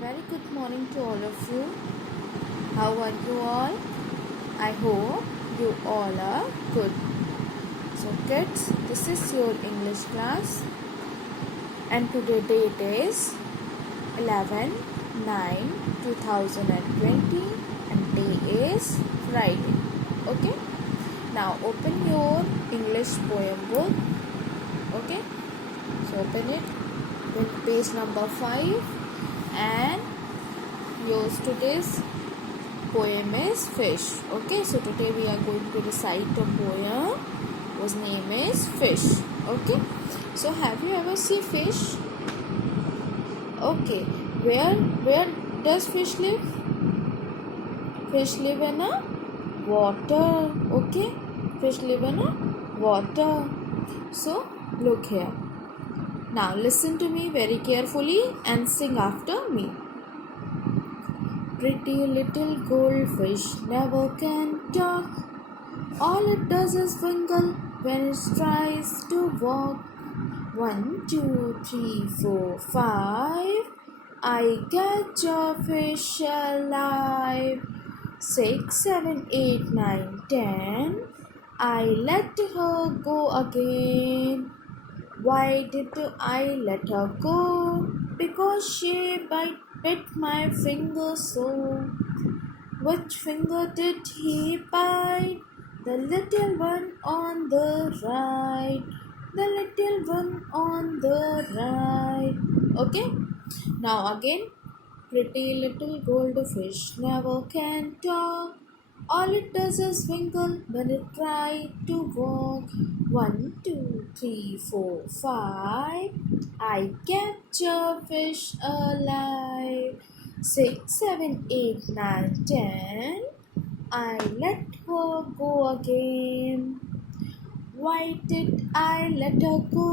very good morning to all of you. How are you all? I hope you all are good. So kids, this is your English class and today date is 11/9/2020 and day is Friday. Okay? Now open your English poem book. Okay? So open it with page number 5 and yours today's poem is Fish. Okay, so today we are going to recite a poem whose name is Fish. Okay, so have you ever seen fish? Okay, where does fish live? Fish live in a water. Okay, fish live in a water. So look here. Now listen to me very carefully and sing after me. Pretty little goldfish never can talk. All it does is wiggle when it tries to walk. 1, 2, 3, 4, 5. I catch a fish alive. 6, 7, 8, 9, 10. I let her go again. Why did I let her go? Because she bit my finger so. Which finger did he bite? The little one on the right. The little one on the right. Okay? Now again. Pretty little goldfish never can talk. All it does is wiggle when it tries to walk. 1, 2, 3, 4, 5. I catch a fish alive. 6, 7, 8, 9, 10. I let her go again. Why did I let her go?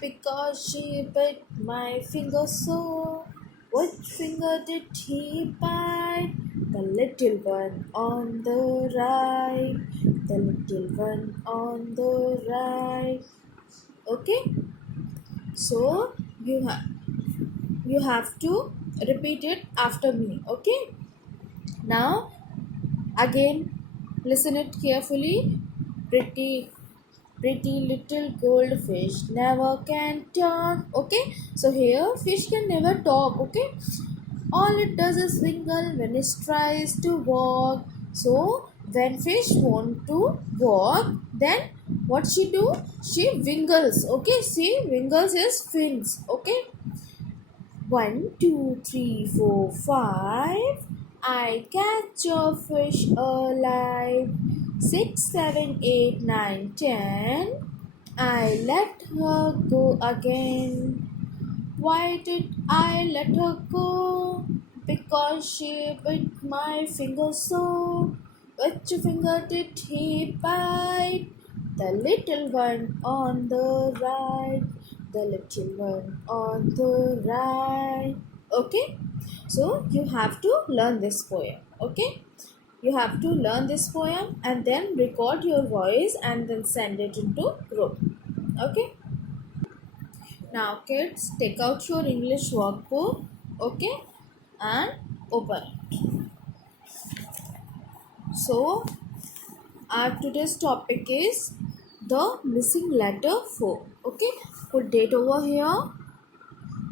Because she bit my finger so. Which finger did he bite? The little one on the right. The little one on the right. Okay? So you have to repeat it after me. Okay? Now again listen it carefully. Pretty little goldfish never can talk. Okay, so here fish can never talk. Okay, all it does is wiggle when it tries to walk. So when fish want to walk, then what she do? She wiggles. Okay, see, wiggles is fins. Okay, 1, 2, 3, 4, 5. I catch a fish alive. 6, 7, 8, 9, 10. I let her go again. Why did I let her go? Because she bit my finger so. Which finger did he bite? The little one on the right. The little one on the right. Okay, so you have to learn this poem. Okay, you have to learn this poem and then record your voice and then send it into group. Okay, now kids, take out your English workbook. Okay, and open it. So our today's topic is the missing letter 4. Okay, put date over here.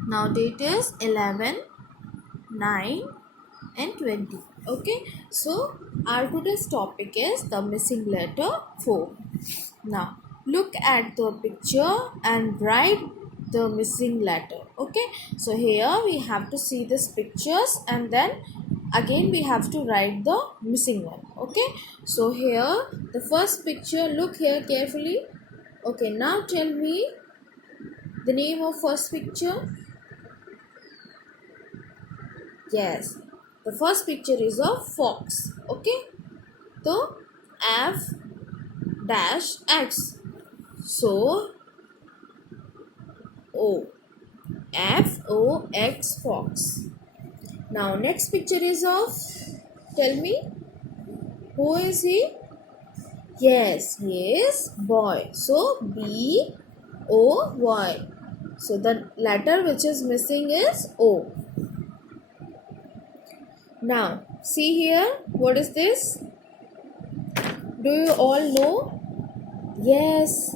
Now date is 11, 9 and 20. Okay, so our today's topic is the missing letter 4. Now look at the picture and write the missing letter. Okay, so here we have to see these pictures and then again we have to write the missing one. Okay, so here the first picture, look here carefully. Okay, now tell me the name of first picture. Yes, the first picture is of fox. Okay, so F dash X. So O, F-O-X, fox. Now next picture is of, tell me, who is he? Yes, he is boy. So B-O-Y. So the letter which is missing is O. Now, see here, what is this? Do you all know? Yes,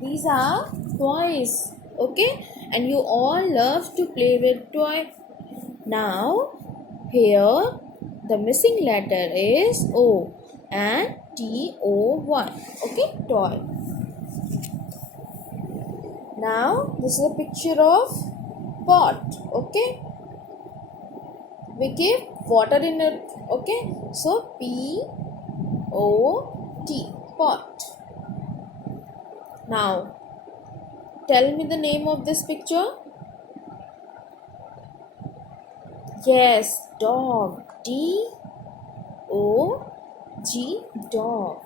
these are toys, okay? And you all love to play with toy. Now, here the missing letter is O and TO1, okay? Toy. Now, this is a picture of pot, okay? We give water in it, okay? So, P-O-T, pot. Now, tell me the name of this picture. Yes, dog. D-O-G, dog.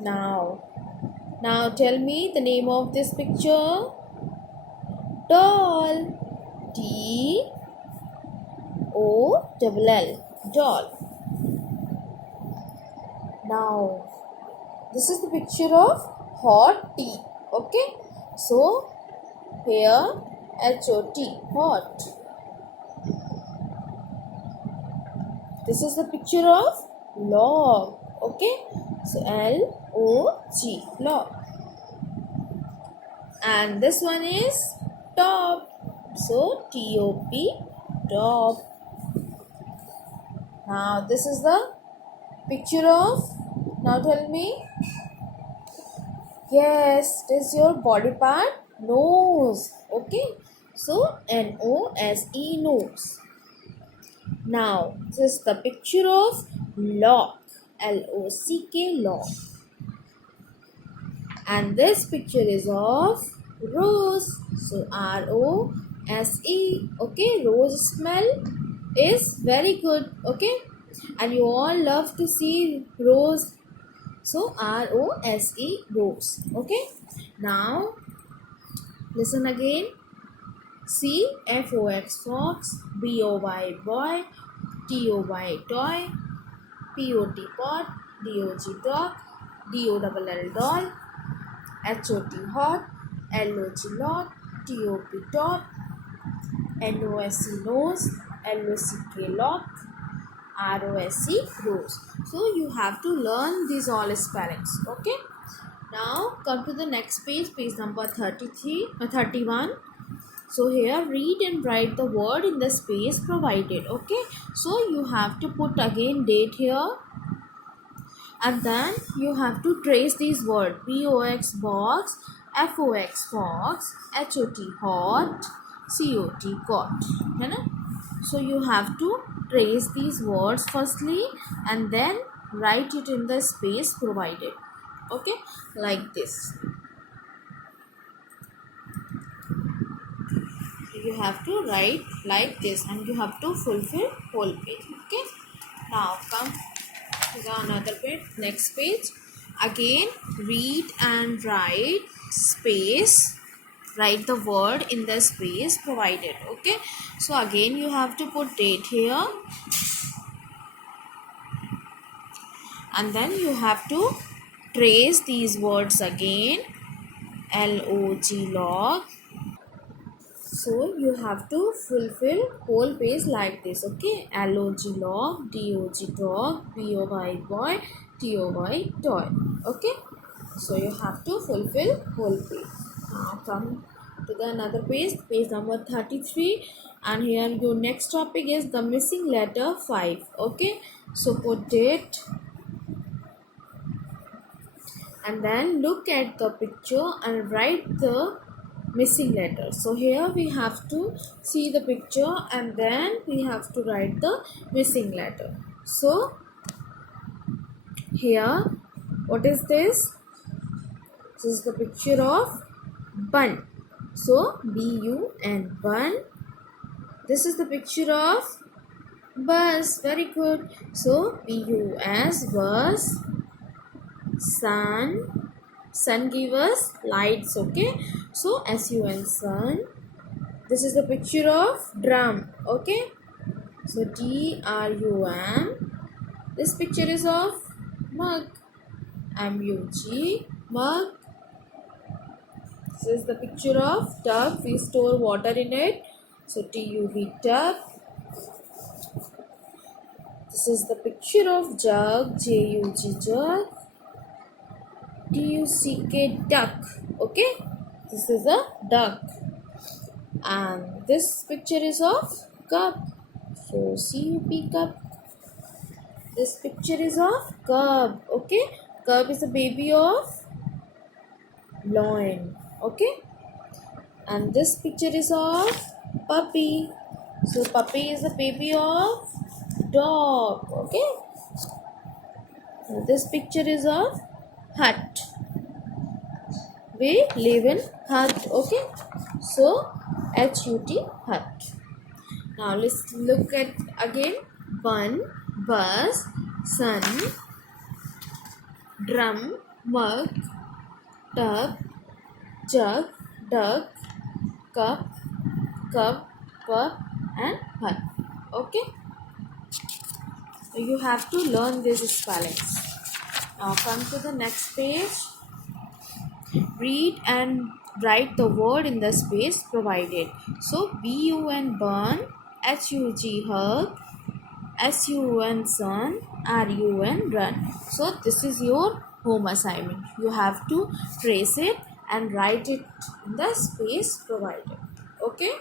Now tell me the name of this picture. Doll. D-O-L-L, doll. Now, this is the picture of hot tea. Okay, so here H-O-T, hot. This is the picture of log. Okay, so L-O-G, log. And this one is top. So T-O-P, top. Now this is the picture of, now tell me. Yes, it is your body part, nose. Okay, so N-O-S-E, nose. Now this is the picture of lock, L-O-C-K, lock. And this picture is of rose, so R-O-S-E. Okay, rose smell is very good. Okay, and you all love to see rose, so R-O-S-E, rose. Okay, now listen again. C, F-O-X, fox, B-O-Y, boy, T-O-Y, toy, P-O-T, pot, D-O-G, dog, D-O-L-L, doll, H-O-T, hot, L-O-G, lot, T-O-P, top, N-O-S-E, nose, L-O-C-K, lock, R-O-S-E, rose. So you have to learn these all spellings. Okay. Now come to the next page, page number 31. So here read and write the word in the space provided. Okay. So you have to put again date here. And then you have to trace these words. B-O-X, box, F-O-X, fox, H-O-T, hot, C-O-T, cot. So you have to trace these words firstly and then write it in the space provided. Okay, like this. You have to write like this and you have to fulfill whole page. Okay, now come to the another page, next page. Again read and write space, write the word in the space provided. Okay, so again you have to put date here and then you have to trace these words again, L-O-G, log. So you have to fulfill whole page like this. Okay, L-O-G, log, D-O-G, dog, B-O-Y, boy, T-O-Y, toy. Okay, so you have to fulfill whole page. Now come to the another page, page number 33, and here your next topic is the missing letter 5. Okay, so put it and then look at the picture and write the missing letter. So here we have to see the picture and then we have to write the missing letter. So here, what is this? This is the picture of bun. So B-U-N, bun. This is the picture of bus. Very good. So B-U-S, bus. Sun give us lights. Okay, so S-U-N, sun. This is the picture of drum. Okay, so D-R-U-M. This picture is of mug, M-U-G, mug. This is the picture of tub. We store water in it, so T-U-B, tub. This is the picture of jug, J-U-G, jug. D-U-C-K, duck. Okay, this is a duck. And this picture is of cup. So C-U-P, cup. This picture is of cub. Okay, cub is a baby of lion. Okay, and this picture is of puppy. So puppy is a baby of dog. Okay, now this picture is of hut. We live in hut. Okay, so H-U-T, hut. Now let's look at again. Bun, bus, sun, drum, mug, tub, jug, duck, cup, cup, pup, and hut. Okay, you have to learn these spellings. Now come to the next page. Read and write the word in the space provided. So B-U-N, burn, H-U-G, hug, S-U-N, sun, R-U-N, run. So this is your home assignment. You have to trace it and write it in the space provided. Okay.